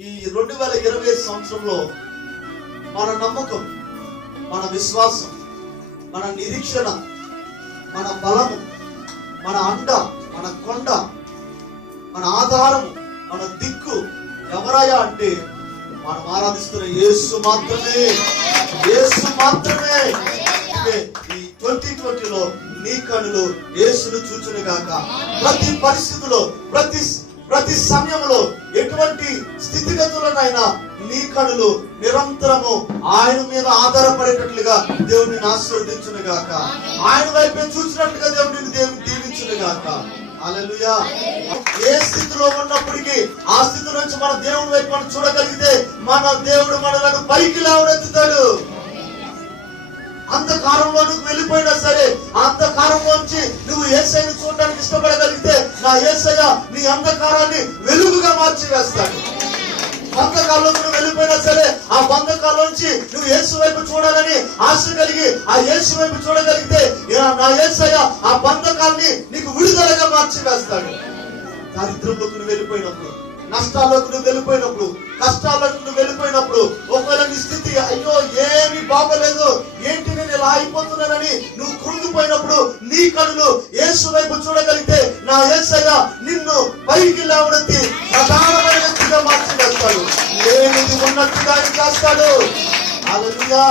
ఈ రెండు వేల ఇరవై సంవత్సరంలో మన నమ్మకం మన విశ్వాసం మన నిరీక్షణ మన బలము మన అండ మన కొండ మన ఆధారము మన దిక్కు ఎవరయ్యా అంటే మనం ఆరాధిస్తున్న యేసు మాత్రమే. యేసు మాత్రమే. ఈ ట్వంటీ ట్వంటీలో నీ కనులు యేసును చూచును గాక ప్రతి పరిస్థితిలో ప్రతి ప్రతి సమయంలో ఎటువంటి స్థితిగతులనైనా నీ కనులు నిరంతరము ఆయన మీద ఆధారపడేటట్లుగా దేవుడిని ఆశీర్వదించును గాక ఆయన వైపే చూసినట్లుగా దేవుడిని దేవుని దీవించును గాక అలలుయా ఏ స్థితిలో ఉన్నప్పటికీ ఆ స్థితి నుంచి మన దేవుని వైపు మనం చూడగలిగితే మన దేవుడు మనలను పైకి లేవనెత్తుతాడు. అంధకారంలో నువ్వు వెళ్ళిపోయినా సరే ఆ అంధకారంలోంచి నువ్వు ఏసైని చూడడానికి ఇష్టపడి ఆ ఏసయ్య నీ అంధకారాన్ని వెలుగుగా మార్చి వేస్తాడు బంధకాల్లో నువ్వు వెళ్ళిపోయినా సరే ఆ బంధకాల నుంచి నువ్వు యేసు వైపు చూడాలని ఆశ కలిగి ఆ యేసు వైపు చూడగలిగితే నా యేసయ్య ఆ బంధకాల్ని నీకు విడుదలగా మార్చి వేస్తాడు దారిద్రంలోకి నువ్వు వెళ్ళిపోయినప్పుడు నష్టాల్లోకి నువ్వు వెళ్ళిపోయినప్పుడు కష్టాల్లోకి నువ్వు వెళ్ళిపోయినప్పుడు ఒకవేళ నీ స్థితి అయ్యో ఏమీ బాగోలేదు ఏంటి నేను ఇలా అయిపోతున్నానని నువ్వు పడిపోయినప్పుడు నీ కనులు యేసు వైపు చూడగలిగితే నా ఏసయ్య నిన్ను పైకి లేవనెత్తి ప్రధానమైన వ్యక్తిగా మార్చి వేస్తాడు లేనిది ఉన్నట్టుగా ఆయన చేస్తాడు. హల్లెలూయా.